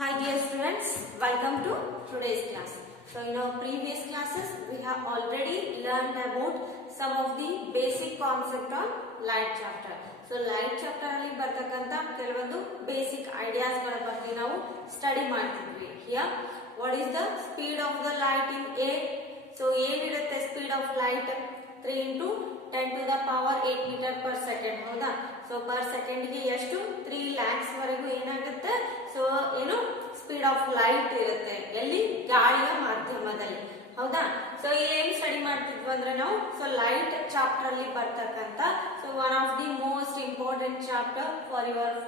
Hi dear students, welcome to today's class. So in our previous classes, we have already learned about some of the basic concept on light chapter. So light chapter ಅಲ್ಲಿ ಬರ್ತಕ್ಕಂತ ಕೆಲವೊಂದು basic ideas ಗಳ ಬಗ್ಗೆ ನಾವು study ಮಾಡ್ತಿದ್ವಿ. Here, what is the speed of the light in air? So ಏನಿರುತ್ತೆ speed of light? 3 into 10 to the power 8 meter per second. ಹೌದಾ? So per second ಗೆ ಎಷ್ಟು 3 lakhs ವರೆಗೂ ಏನಾಗುತ್ತೆ? ಸೊ ಏನು ಸ್ಪೀಡ್ ಆಫ್ ಲೈಟ್ ಇರುತ್ತೆ ಎಲ್ಲಿ ಗಾಳಿಯ ಮಾಧ್ಯಮದಲ್ಲಿ. ಹೌದಾ? ಸೊ ಇಲ್ಲಿ ಏನ್ ಸ್ಟಡಿ ಮಾಡ್ತಿದ್ವಿ ಅಂದ್ರೆ ನಾವು ಸೊ ಲೈಟ್ ಚಾಪ್ಟರ್ ಅಲ್ಲಿ ಬರ್ತಕ್ಕಂತ so one of the most important chapter for your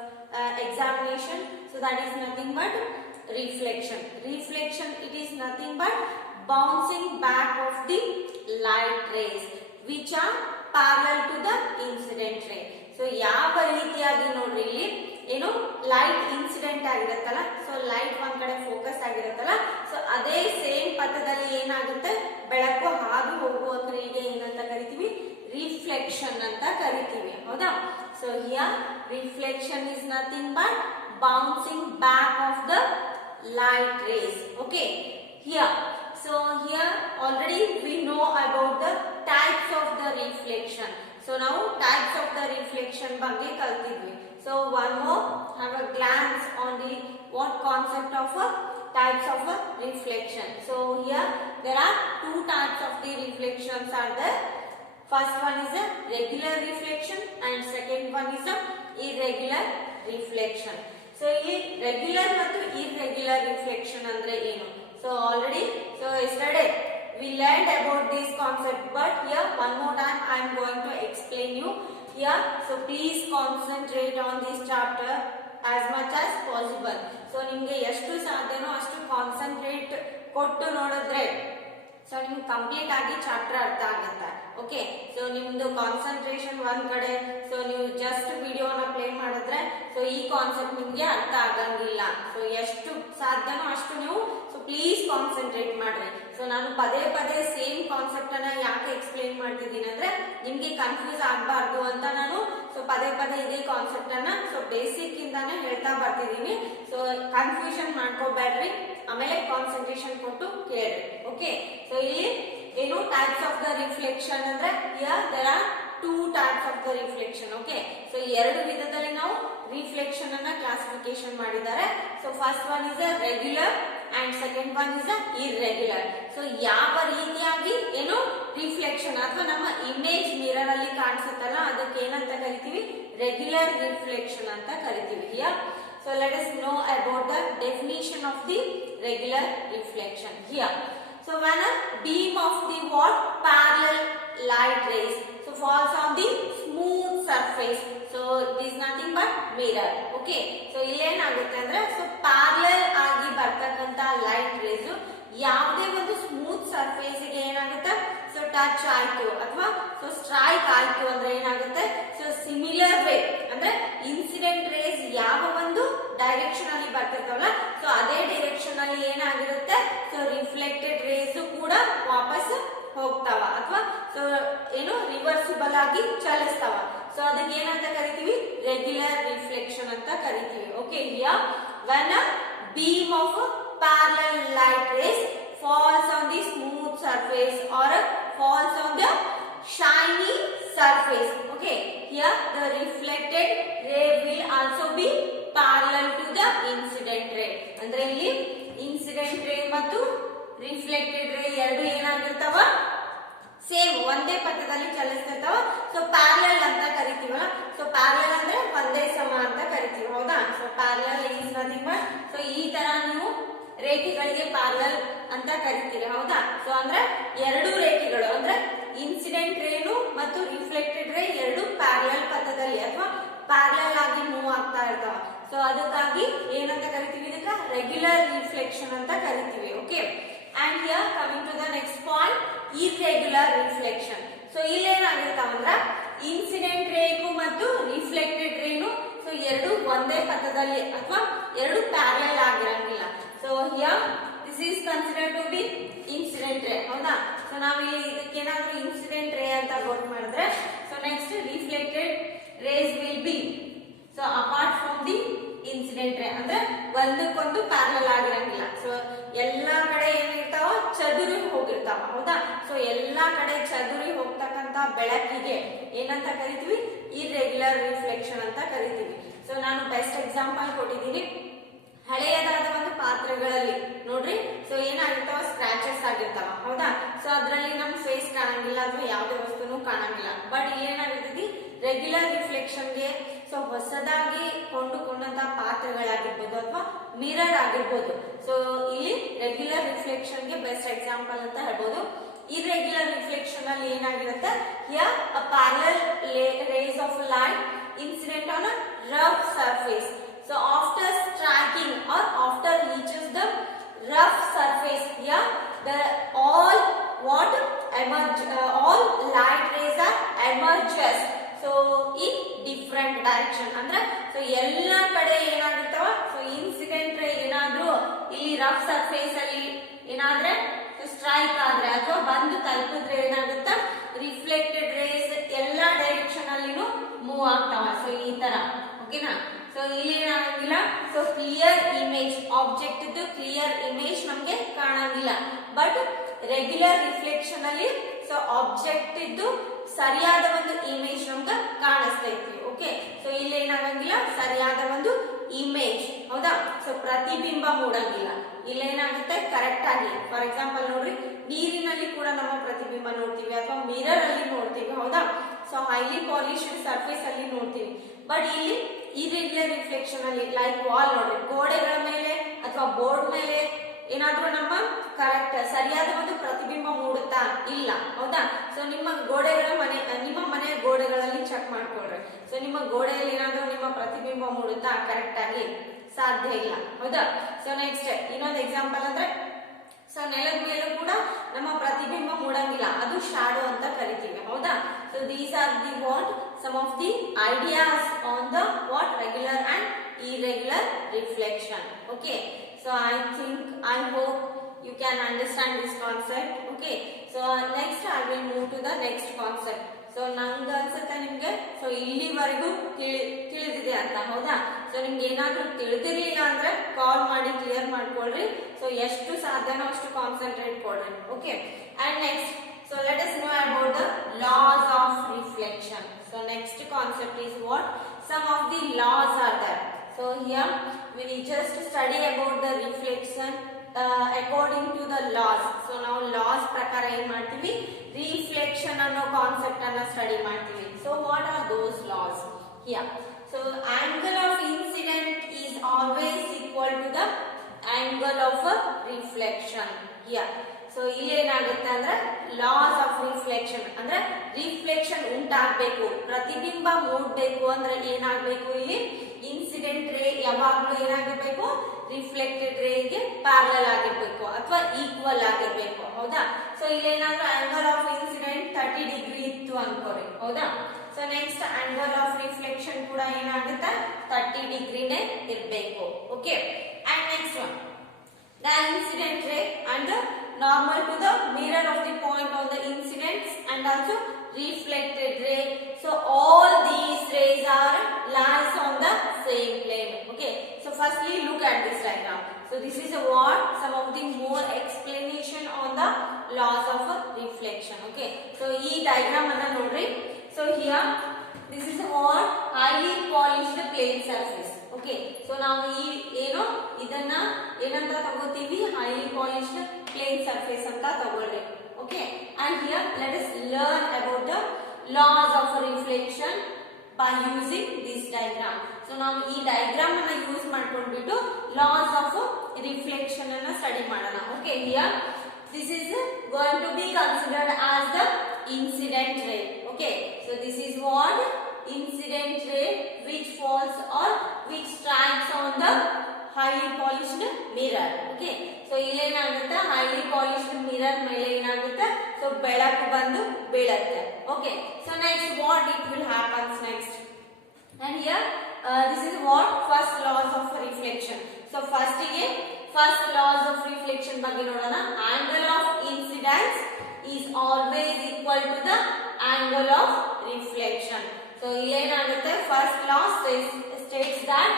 examination. So that is nothing but reflection. Reflection it is nothing but bouncing back of the light rays which are parallel to the incident ray. So ಯಾವ ರೀತಿಯಾಗಿ ನೋಡ್ರಿ ಇಲ್ಲಿ ಏನು light incident ಆಗಿರುತ್ತಲ್ಲ, so light ಒಂದ್ ಕಡೆ focus ಆಗಿರುತ್ತಲ್ಲ, so ಅದೇ ಸೇಮ್ ಪಥದಲ್ಲಿ ಏನಾಗುತ್ತೆ ಬೆಳಕು ಹಾದು ಹೋಗುವ ಕ್ರಿಯೆಗೆ ಏನಂತ ಕರಿತೀವಿ? ರಿಫ್ಲೆಕ್ಷನ್ ಅಂತ ಕರಿತೀವಿ. ಹೌದಾ? So here reflection is nothing but bouncing back of the light rays. Okay, here so here already we know about the types of the reflection. So now types of the reflection ಬಗ್ಗೆ ಕಲ್ತಿದ್ವಿ. So one more, have a glance on the what concept of a types of a reflection. So here there are two types of the reflections are there. First one is a regular reflection and second one is a irregular reflection. So ಇಲ್ಲಿ regular ಮತ್ತು irregular reflection ಅಂದ್ರೆ ಏನು? So already so yesterday we learned about this concept, but here one more time I am going to explain you here. So please concentrate on this chapter as much as possible. So ನಿಮಗೆ ಎಷ್ಟು ಸಾಧ್ಯನೋ ಅಷ್ಟು concentrate ಕೊಟ್ಟು ನೋಡಿದ್ರೆ so ನಿಮ್ಗೆ complete ಆಗಿ chapter ಅರ್ಥ ಆಗುತ್ತೆ. Okay, so ನಿಮ್ದು ಕಾನ್ಸಂಟ್ರೇಷನ್ ಒಂದ್ ಕಡೆ, ಸೊ ನೀವು ಜಸ್ಟ್ ವಿಡಿಯೋನ ಪ್ಲೇ ಮಾಡಿದ್ರೆ ಸೊ ಈ ಕಾನ್ಸೆಪ್ಟ್ ನಿಮ್ಗೆ ಅರ್ಥ ಆಗಂಗಿಲ್ಲ. ಸೊ ಎಷ್ಟು ಸಾಧ್ಯನೋ ಅಷ್ಟು ನೀವು ಸೊ ಪ್ಲೀಸ್ ಕಾನ್ಸಂಟ್ರೇಟ್ ಮಾಡ್ರಿ. ಸೊ ನಾನು ಪದೇ ಪದೇ ಸೇಮ್ ಕಾನ್ಸೆಪ್ಟ್ ಅನ್ನ ಯಾಕೆ ಎಕ್ಸ್ಪ್ಲೇನ್ ಮಾಡ್ತಿದ್ದೀನಿ ಅಂದ್ರೆ ನಿಮ್ಗೆ ಕನ್ಫ್ಯೂಸ್ ಆಗ್ಬಾರ್ದು ಅಂತ ನಾನು ಸೊ ಪದೇ ಪದೇ ಇದೇ ಕಾನ್ಸೆಪ್ಟ್ ಅನ್ನ ಸೊ ಬೇಸಿಕ್ ಇಂದಾನೆ ಹೇಳ್ತಾ ಬರ್ತಿದ್ದೀನಿ. ಸೊ ಕನ್ಫ್ಯೂಷನ್ ಮಾಡ್ಕೋಬೇಡ್ರಿ, ಆಮೇಲೆ ಕಾನ್ಸಂಟ್ರೇಷನ್ ಕೊಟ್ಟು ಕೇಳ್ರಿ. ಓಕೆ, ಸೊ ಇಲ್ಲಿ ಏನು ಟೈಪ್ಸ್ ಆಫ್ ದ ರಿಫ್ಲೆಕ್ಷನ್ ಅಂದ್ರೆ here there are two types of the reflection. Okay, so ಎರಡು ವಿಧದಲ್ಲಿ ನಾವು ರಿಫ್ಲೆಕ್ಷನ್ ಅನ್ನ ಕ್ಲಾಸಿಫಿಕೇಶನ್ ಮಾಡಿದ್ದಾರೆ. So first one is a regular and second one is a irregular. So ಯಾವ ರೀತಿಯಾಗಿ ಏನು ರಿಫ್ಲೆಕ್ಷನ್ ಅಥವಾ ನಮ್ಮ ಇಮೇಜ್ ಮಿರರ್ ಅಲ್ಲಿ ಕಾಣಿಸುತ್ತಲ್ಲ ಅದಕ್ಕೆ ಏನಂತ ಕರಿತೀವಿ? ರೆಗ್ಯುಲರ್ ರಿಫ್ಲೆಕ್ಷನ್ ಅಂತ ಕರಿತೀವಿ. Here so let us know about the definition of the regular reflection here. So when a beam of the what parallel light rays so falls on the smooth surface, so it is nothing but mirror. Okay, so ಇಲ್ಲಿ ಏನಾಗುತ್ತೆ ಅಂದ್ರೆ so parallel ಆಗಿ ಬರ್ತಕ್ಕಂತ light rays ಯಾವುದೇ ಒಂದು smooth surface ಗೆ ಏನಾಗುತ್ತೆ so touch ಆಯ್ತು ಅಥವಾ ಸೊ ಸ್ಟ್ರೈಕ್ ಆಯ್ತು ಅಂದ್ರೆ ಏನಾಗುತ್ತೆ ಸೊ ಸಿಮಿಲರ್ ವೇ ಅಂದ್ರೆ ಇನ್ಸಿಡೆಂಟ್ ರೇಸ್ ಯಾವ ಒಂದು ಡೈರೆಕ್ಷನ್ ಅಲ್ಲಿ ಬರ್ತಿರ್ತಾವಲ್ಲ ಸೊ ಅದೇ ಡೈರೆಕ್ಷನ್ ಅಲ್ಲಿ ಏನಾಗಿರುತ್ತೆ ಸೊ ರಿಫ್ಲೆಕ್ಟೆಡ್ ರೇಸ್ ಕೂಡ ವಾಪಸ್ ಹೋಗ್ತಾವ ಅಥವಾ ಸೊ ಏನು ರಿವರ್ಸಿಬಲ್ ಆಗಿ ಚಲಿಸ್ತಾವ. ಸೊ ಅದಕ್ಕೆ ಏನಂತ ಕರಿತೀವಿ? ರೆಗ್ಯುಲರ್ ರಿಫ್ಲೆಕ್ಷನ್ ಅಂತ ಕರಿತೀವಿ. Okay, here when a beam of a parallel light rays falls on the smooth surface or falls on the shiny surface, okay, here the reflected ray will also be parallel to the incident ray. ಅಂದ್ರೆ ಇಲ್ಲಿ incident ರೇ ಮತ್ತು reflected ರೇ ಎರಡು ಏನಾಗಿರ್ತಾವ? Same ಒಂದೇ ಪಥದಲ್ಲಿ ಚಲಿಸ್ತಿರ್ತಾವ. So parallel ಅಂತ ಕರಿತೀವಲ್ಲ, ಸೊ ಪ್ಯಾರಲಲ್ ಅಂದ್ರೆ ಒಂದೇ ಸಮ ಅಂತ ಕರಿತೀವಿ. ಹೌದಾ? So parallel is nothing but so ಈ ತರ ನೀವು ರೇಖೆಗಳಿಗೆ ಪ್ಯಾರಲಲ್ ಅಂತ ಕರಿತೀರಿ. ಹೌದಾ? ಸೊ ಅಂದ್ರೆ ಎರಡು ರೇಖೆಗಳು ಅಂದ್ರೆ ಇನ್ಸಿಡೆಂಟ್ ರೇನು ಮತ್ತು ರಿಫ್ಲೆಕ್ಟೆಡ್ ರೇ ಎರಡು ಪ್ಯಾರಲಲ್ ಪಥದಲ್ಲಿ ಅಥವಾ ಪ್ಯಾರಲಲ್ ಆಗಿ ಮೂವ್ ಆಗ್ತಾ ಇರ್ತಾವ. ಸೊ ಅದಕ್ಕಾಗಿ ಏನಂತ ಕರಿತೀವಿ? ಇದಕ್ಕ ರೆಗ್ಯುಲರ್ ರಿಫ್ಲೆಕ್ಷನ್ ಅಂತ ಕರಿತೀವಿ. Okay, and here coming to the next point, irregular reflection. So ಇಲ್ಲೇನಾಗಿರ್ತಾವಂದ್ರ ಇನ್ಸಿಡೆಂಟ್ ರೇಗೂ ಮತ್ತು ರಿಫ್ಲೆಕ್ಟೆಡ್ ರೇನು ಸೊ ಎರಡು ಒಂದೇ ಪಥದಲ್ಲಿ ಅಥವಾ ಎರಡು ಪ್ಯಾರಲಲ್ ಆಗಿರಂಗಿಲ್ಲ. So here this is considered to be incident ray. ಹೌದಾ? ಸೊ ನಾವಿಲ್ಲಿ ಇದಕ್ಕೇನಾದ್ರೂ ಇನ್ಸಿಡೆಂಟ್ ರೇ ಅಂತ ಗೋಟ್ ಮಾಡಿದ್ರೆ so next reflected rays will be so apart from the incident ray ಅಂದ್ರೆ ಒಂದಕ್ಕೊಂದು ಪ್ಯಾರಲಲ್ ಆಗಿರಂಗಿಲ್ಲ. ಸೊ ಎಲ್ಲಾ ಕಡೆ ಏನಿರ್ತಾವ ಚದುರಿ ಹೋಗಿರ್ತಾವ, ಹೌದಾ. ಸೊ ಎಲ್ಲಾ ಕಡೆ ಚದುರಿ ಹೋಗ್ತಕ್ಕಂತ ಬೆಳಕಿಗೆ ಏನಂತ ಕರಿತೀವಿ, ಇರ್ರೆಗ್ಯುಲರ್ ರಿಫ್ಲೆಕ್ಷನ್ ಅಂತ ಕರಿತೀವಿ. ಸೊ ನಾನು ಬೆಸ್ಟ್ ಎಕ್ಸಾಂಪಲ್ ಕೊಟ್ಟಿದ್ದೀನಿ. ಹಳೆಯದಾದ ಒಂದು ಪಾತ್ರೆಗಳಲ್ಲಿ ನೋಡ್ರಿ, ಸೊ ಏನಾಗಿರ್ತಾವ, ಸ್ಕ್ರಾಚಸ್ ಆಗಿರ್ತಾವ, ಹೌದಾ. ಸೊ ಅದ್ರಲ್ಲಿ ನಮ್ ಫೇಸ್ ಕಾಣಂಗಿಲ್ಲ ಅಥವಾ ಯಾವುದೇ ವಸ್ತುನು ಕಾಣಂಗಿಲ್ಲ. ಬಟ್ ಏನಾಗಿರ್ತೈತಿ, ರೆಗ್ಯುಲರ್ ರಿಫ್ಲೆಕ್ಷನ್ಗೆ ಸೊ ಹೊಸದಾಗಿ ಕೊಂಡುಕೊಂಡಂತ ಪಾತ್ರೆಗಳಾಗಿರ್ಬೋದು ಅಥವಾ ಮಿರರ್ ಆಗಿರ್ಬೋದು. ಸೊ ಇಲ್ಲಿ ರೆಗ್ಯುಲರ್ ರಿಫ್ಲೆಕ್ಷನ್ಗೆ ಬೆಸ್ಟ್ ಎಕ್ಸಾಂಪಲ್ ಅಂತ ಹೇಳ್ಬೋದು. ಇರ್ರೆಗ್ಯುಲರ್ ರಿಫ್ಲೆಕ್ಷನ್ ಅಲ್ಲಿ ಏನಾಗಿರುತ್ತೆ, here a parallel rays of light incident on a rough surface. So after striking or after reaches the rough surface, here the all what emerge, all light rays are emerges. So in different direction. ಅಂದ್ರೆ so ಎಲ್ಲಾ ಕಡೆ ಏನಾಗಿರ್ತಾವ, so incident ರೇ ಏನಾದ್ರೂ ಇಲ್ಲಿ rough surface ಅಲ್ಲಿ ಏನಾದ್ರೆ strike ಆದ್ರೆ ಅಥವಾ ಬಂದು ತಲುಪಿದ್ರೆ ಏನಾಗುತ್ತಾ, ರಿಫ್ಲೆಕ್ಟೆಡ್ ರೇಸ್ ಎಲ್ಲಾ ಡೈರೆಕ್ಷನ್ ಅಲ್ಲಿನೂ ಮೂವ್ ಆಗ್ತಾವ. ಸೊ ಈ ತರ, ಓಕೆನಾ. ಸೊ ಇಲ್ಲಿ ಏನಾಗಂಗಿಲ್ಲ, ಸೊ ಕ್ಲಿಯರ್ ಇಮೇಜ್, ಆಬ್ಜೆಕ್ಟ್ ಇದ್ದು ಕ್ಲಿಯರ್ ಇಮೇಜ್ ನಮ್ಗೆ ಕಾಣಂಗಿಲ್ಲ. ಬಟ್ ರೆಗ್ಯುಲರ್ ರಿಫ್ಲೆಕ್ಷನ್ ಅಲ್ಲಿ ಸೊ ಆಬ್ಜೆಕ್ಟ್ ಇದ್ದು ಸರಿಯಾದ ಒಂದು ಇಮೇಜ್ ನಮ್ಗೆ ಕಾಣಿಸ್ತೈತಿ. ಓಕೆ, ಸೊ ಇಲ್ಲಿ ಏನಾಗಂಗಿಲ್ಲ, ಸರಿಯಾದ ಒಂದು ಇಮೇಜ್, ಹೌದಾ. ಸೊ ಪ್ರತಿಬಿಂಬ ಮೂಡಂಗಿಲ್ಲ. ಇಲ್ಲೇನಾಗುತ್ತೆ, ಕರೆಕ್ಟ್ ಆಗಿ ಫಾರ್ ಎಕ್ಸಾಂಪಲ್ ನೋಡ್ರಿ, ನೀರಿನಲ್ಲಿ ಕೂಡ ನಮ್ಮ ಪ್ರತಿಬಿಂಬ ನೋಡ್ತೀವಿ ಅಥವಾ ಮಿರರ್ ಅಲ್ಲಿ ನೋಡ್ತೀವಿ, ಹೌದಾ. ಸೊ ಹೈಲಿ ಪಾಲಿಶ್ಡ್ ಸರ್ಫೇಸ್ ಅಲ್ಲಿ ನೋಡ್ತೀವಿ. ಬಟ್ ಇಲ್ಲಿ ಇರ್ರೆಗ್ಯುಲರ್ ರಿಫ್ಲೆಕ್ಷನ್ ಅಲ್ಲಿ ಲೈಕ್ ವಾಲ್ ನೋಡ್ರಿ, ಗೋಡೆಗಳ ಮೇಲೆ ಅಥವಾ ಬೋರ್ಡ್ ಮೇಲೆ ಏನಾದ್ರೂ ನಮ್ಮ ಕರೆಕ್ಟ್ ಸರಿಯಾದ ಒಂದು ಪ್ರತಿಬಿಂಬ ಮೂಡುತ್ತಾ, ಇಲ್ಲ, ಹೌದಾ. ಸೊ ನಿಮ್ಮ ಮನೆ ಗೋಡೆಗಳಲ್ಲಿ ಚೆಕ್ ಮಾಡ್ಕೊಳ್ರಿ. ಸೊ ನಿಮ್ಮ ಗೋಡೆಯಲ್ಲಿ ಏನಾದ್ರೂ ನಿಮ್ಮ ಪ್ರತಿಬಿಂಬ ಮೂಡುತ್ತಾ, ಕರೆಕ್ಟ್ ಆಗಿ ಸಾಧ್ಯ ಇಲ್ಲ, ಹೌದಾ. ಸೊ ನೆಕ್ಸ್ಟ್ ಇನ್ನೊಂದು ಎಕ್ಸಾಂಪಲ್ ಅಂದ್ರೆ, ಸೊ ನೆಲದ ಮೇಲೂ ಕೂಡ ನಮ್ಮ ಪ್ರತಿಬಿಂಬ ಮೂಡಂಗಿಲ್ಲ, ಅದು ಶಾಡೋ ಅಂತ ಕರಿತೀವಿ, ಹೌದಾ. So these are the what some of the ideas on the what regular and irregular reflection. Okay, so I hope you can understand this concept. Okay, so next I will move to the next concept. So ನಂಗೆ ಅನ್ಸುತ್ತೆ ನಿಮ್ಗೆ so ಇಲ್ಲಿವರೆಗೂ ತಿಳಿದಿದೆ ಅಂತ, ಹೌದಾ. So ನಿಮ್ಗೆ ಏನಾದ್ರೂ ತಿಳಿದಿರ್ಲಿಲ್ಲ ಅಂದ್ರೆ ಕಾಲ್ ಮಾಡಿ ಕ್ಲಿಯರ್ ಮಾಡ್ಕೊಳ್ರಿ. ಸೊ ಎಷ್ಟು ಸಾಧ್ಯನೋ ಅಷ್ಟು ಕಾನ್ಸಂಟ್ರೇಟ್ ಕೊಡ್ರಿ. Okay, and next so let us know about the laws of reflection. So next concept is what, some of the laws are there. So here we will just study about the reflection according to the laws. So now laws ಪ್ರಕಾರ ಏನು ಮಾಡ್ತೀವಿ, reflection ಅನ್ನೋ concept ಅನ್ನ study ಮಾಡ್ತೀವಿ. So what are those laws? Here, so angle of incident is always equal to the angle of reflection. Here, so ಇಲ್ಲಿ ಏನಾಗುತ್ತೆ ಅಂದ್ರೆ loss of reflection ಅಂದ್ರೆ ರಿಫ್ಲೆಕ್ಷನ್ ಉಂಟಾಗಬೇಕು, ಪ್ರತಿಬಿಂಬ ಮೂಡಬೇಕು ಅಂದ್ರೆ ಏನಾಗಬೇಕು, ಇಲ್ಲಿ ಇನ್ಸಿಡೆಂಟ್ ರೇ ಯಾವಾಗಲೂ ಏನಾಗಿರ್ಬೇಕು, ರಿಫ್ಲೆಕ್ಟೆಡ್ ರೇಗೆ ಪ್ಯಾರಲಲ್ ಆಗಿರ್ಬೇಕು ಅಥವಾ ಈಕ್ವಲ್ ಆಗಿರ್ಬೇಕು, ಹೌದಾ. ಸೊ ಇಲ್ಲಿ ಏನಾದ್ರೂ ಆಂಗಲ್ ಆಫ್ ಇನ್ಸಿಡೆಂಟ್ 30 ಡಿಗ್ರಿ ಇತ್ತು ಅನ್ಕೋರಿ, ಹೌದಾ. So next angle of reflection ಕೂಡ ಏನಾಗುತ್ತೆ, 30 ಡಿಗ್ರಿನೇ ಇರಬೇಕು. Okay, and next one, the incident ray and the normal to the mirror of the point of the incidents and also reflected ray. So all these rays are lies on the same plane. Okay, so firstly look at this diagram. So this is a what, some of the more explanation on the laws of reflection. Okay, so ee diagram anna nodri. So here this is what highly polished plane surface. Okay, so ನಾವು ಈ ಏನೋ ಇದನ್ನ ಏನಂತ ತಗೋತೀವಿ, highly polished plane surface ಅಂತ ತಗೊಳ್ರಿ. Okay, and here let us learn about the laws of reflection by using this diagram. So ನಾವು ಈ ಡಯಾಗ್ರಾಮ್ ಅನ್ನ ಯೂಸ್ ಮಾಡ್ಕೊಂಡ್ಬಿಟ್ಟು ಲಾಸ್ ಆಫ್ ರಿಫ್ಲೆಕ್ಷನ್ ಅನ್ನ ಸ್ಟಡಿ ಮಾಡೋಣ. Okay, here this is going to be considered as the incident ray. Okay, so this is what incident ray which falls or which strikes on the highly polished mirror. Okay, so ಇಲ್ಲಿ ಏನಾಗುತ್ತೆ, highly polished mirror ಮೇಲೆ ಏನಾಗುತ್ತೆ, so ಬೆಳಕು ಬಂದು ಬೀಳುತ್ತೆ. Okay, so next what it will happens next, and here this is what first laws of reflection. So first laws of reflection ಬಗ್ಗೆ ನೋಡೋಣ. Angle of incidence is always equal to the angle of reflection. So ಏನಾಗುತ್ತೆ, first law states that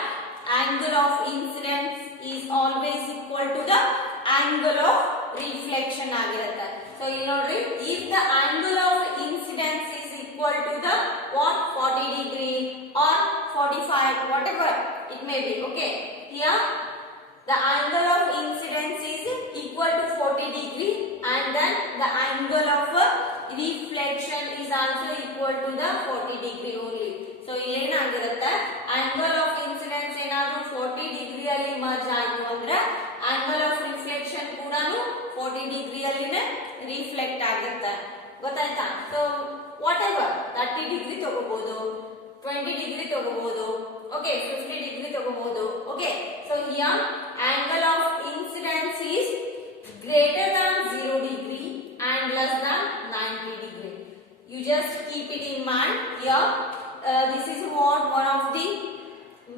angle of incidence is always equal to the angle of reflection ಆಗಿರುತ್ತೆ. So you ನೋಡ್ರಿ, if the angle of incidence is equal to the what 40 degree or 45 whatever it may be, okay, here the angle of incidence is equal to 40 degree and then the angle of reflection is also equal to the 40 degree only. So ಇಲ್ಲಿ ಏನಾಗಿರುತ್ತೆ, angle of incidence ಏನಾದರೂ 40 degree ಅಲ್ಲಿ merge ಆಯಿತು ಅಂದ್ರೆ angle of reflection ಕೂಡ 40 degree ಅಲ್ಲಿನೇ reflect ಆಗುತ್ತೆ. ಗೊತ್ತಾಯ್ತಾ? So whatever 30 degree ತಗೋಬಹುದು, 20 degree ತಗೋಬಹುದು, okay, 50 degree ತಗೋಬಹುದು, okay. So here angle of incidence is greater than 0 degree and less than 90 degree. You just keep it in mind here. This is what one of the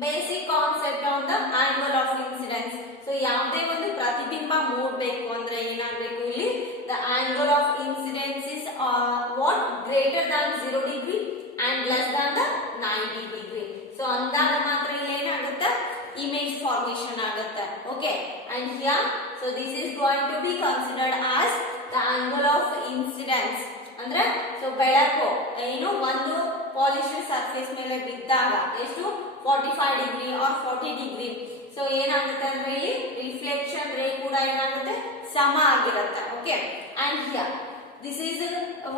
basic concept on the angle of incidence. So ಯಾವುದೇ ಒಂದು ಪ್ರತಿಬಿಂಬ ಮೂಡಬೇಕು ಅಂದ್ರೆ ಏನಾಗಬೇಕು, ಇಲ್ಲಿ the angle of incidence is what greater than 0 degree and less than the 90 degree. So ಅಂದಾಗ ಮಾತ್ರ ಇಲ್ಲಿ ಏನಾಗುತ್ತೆ, image formation ಆಗುತ್ತೆ, okay. And here so this is going to be considered as the angle of incidence. ಅಂದ್ರೆ so ಬೆಳಕು ಏನು ಒಂದು polished surface ಮೇಲೆ ಬಿದ್ದಾಗ ಎಷ್ಟು 45 ಡಿಗ್ರಿ or 40 ಡಿಗ್ರಿ, ಸೊ ಏನಾಗುತ್ತೆ ಅಂದ್ರೆ ಇಲ್ಲಿ ರಿಫ್ಲೆಕ್ಷನ್ ರೇ ಕೂಡ ಏನಾಗುತ್ತೆ ಸಮ ಆಗಿರುತ್ತೆ, okay. And here this is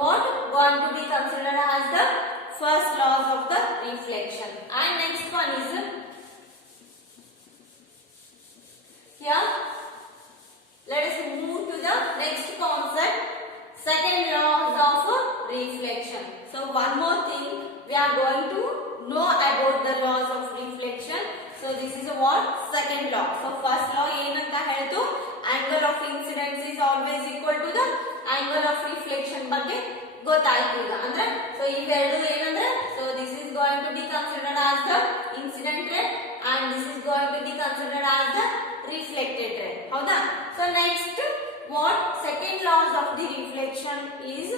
what going to be considered as the first laws of the reflection. And next one is here, let us move to the next concept, second laws of reflection. So one more thing we are going to know about the laws of reflection. So this is what second law. So first law ಏನಂತ ಹೇಳ್ತು, angle of incidence is always equal to the angle of reflection ಬಗ್ಗೆ ಗೊತ್ತಾಯ್ತು ಈಗ ಅಂದ್ರೆ. So ಇವೆರಡು ಏನಂದ್ರೆ, so this is going to be considered as the incident ray and this is going to be considered as the reflected ray, ಹೌದಾ? So next what second laws of the reflection is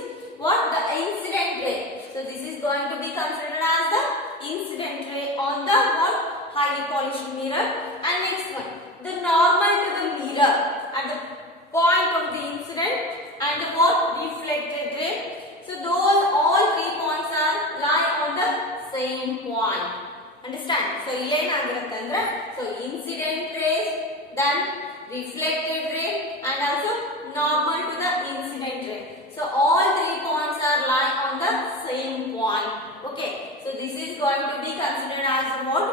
what the incident ray. So this is going to be considered as the incident ray on the what highly polished mirror. And next one, the normal to the mirror at the point of the incident and the what reflected ray. So those all 3 points are lie on the same point. Understand? So ಇಲ್ಲಿ ಏನಾಗಿರುತ್ತೆ ಅಂದ್ರೆ, so incident ray, then reflected ray and also normal to the incident ray. So all 3 points are lie on the same point, okay. So this is going to be considered as what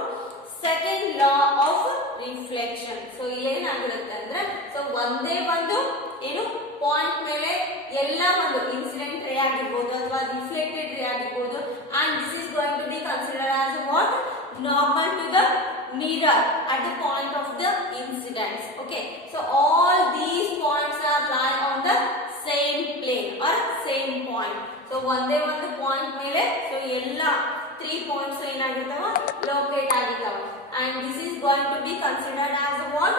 second law of reflection. So ಇಲ್ಲಿ ಏನಾಗಿರುತ್ತೆ ಅಂದ್ರೆ, so ಒಂದೇ ಒಂದು ಏನು point ಮೇಲೆ ಎಲ್ಲ ಒಂದು incident ರೇ ಆಗಿರಬಹುದು ಅಥವಾ ರಿಫ್ಲೆಕ್ಟೆಡ್ ರೇ ಆಗಿರಬಹುದು, and this is going to be considered as what normal to the mirror at the point of the incidence, okay. So all these points are lie on the same plane or same point. So ಒಂದೇ ಒಂದು point ಮೇಲೆ so ಎಲ್ಲ 3 points ಏನಾಗಿರ್ತಾವ locate ಆಗಿರ್ತಾವ, and this is going to be considered as what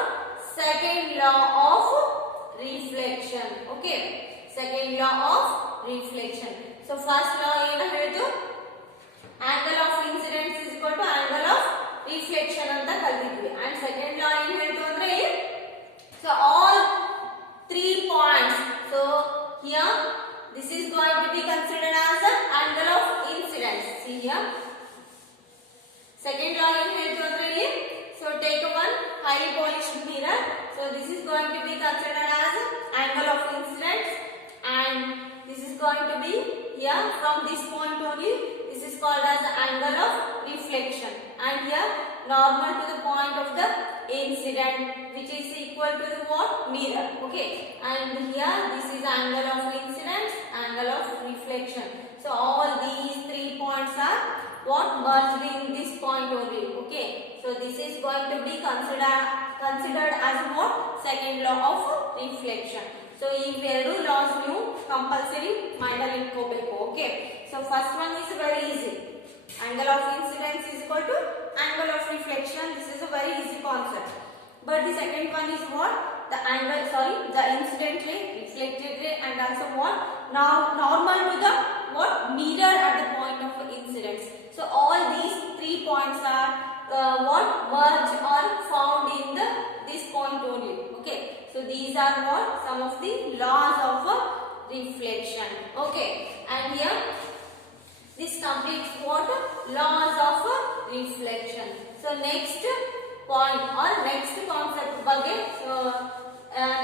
second law of reflection, okay. Second law of reflection. So first law ಏನು ಹೇಳಿತು, angle of incidence is equal to angle of reflection ಅಂತ ಕಲಿತಿದ್ವಿ. And second law ಏನು ಹೇಳಿತು ಅಂದ್ರೆ, so all 3 points, so here this is going to be considered as the angle of incidence. See here second law ಏನು ಹೇಳಿತು ಅಂದ್ರೆ ಇಲ್ಲಿ, so take one highly polished mirror, so this is going to be considered as angle of incidence and this is going to be here from this point only, this is called as the angle of reflection, and here normal to the point of the incident which is equal to the what mirror, okay. And here this is angle of incidence, angle of reflection. So all these 3 points are what merged in this point only, okay. So this is going to be considered as what second law of reflection. So ಇವೆರಡು laws ನೀವು compulsory mind ಅಲ್ಲಿ ಇಟ್ಕೋಬೇಕು, okay. So first one is very easy, angle of incidence is equal to angle of reflection. This is a very easy concept. But the second one is what the angle, the incident ray, reflected ray and also what now normal to the what mirror at the point of incidence. So all these 3 points are what merge or found in this point only. Okay, so these are what some of the laws of reflection. Okay, and here this completes what laws of reflection. So next point or next concept ಬಗ್ಗೆ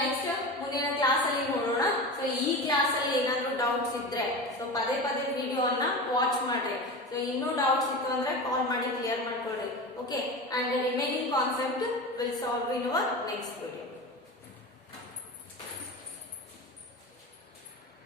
next ಮುಂದಿನ class ಅಲ್ಲಿ ನೋಡೋಣ. So ಈ class ಅಲ್ಲಿ ಏನಾದರೂ doubts ಇದ್ರೆ so ಪದೇ ಪದೇ ವಿಡಿಯೋನ ವಾಚ್ ಮಾಡ್ರಿ. ಸೊ ಇನ್ನೂ ಡೌಟ್ಸ್ ಇತ್ತು ಅಂದ್ರೆ ಕಾಲ್ ಮಾಡಿ ಕ್ಲಿಯರ್ ಮಾಡ್ಕೊಳ್ಳಿ. Okay, and remaining concept will solve in our next video.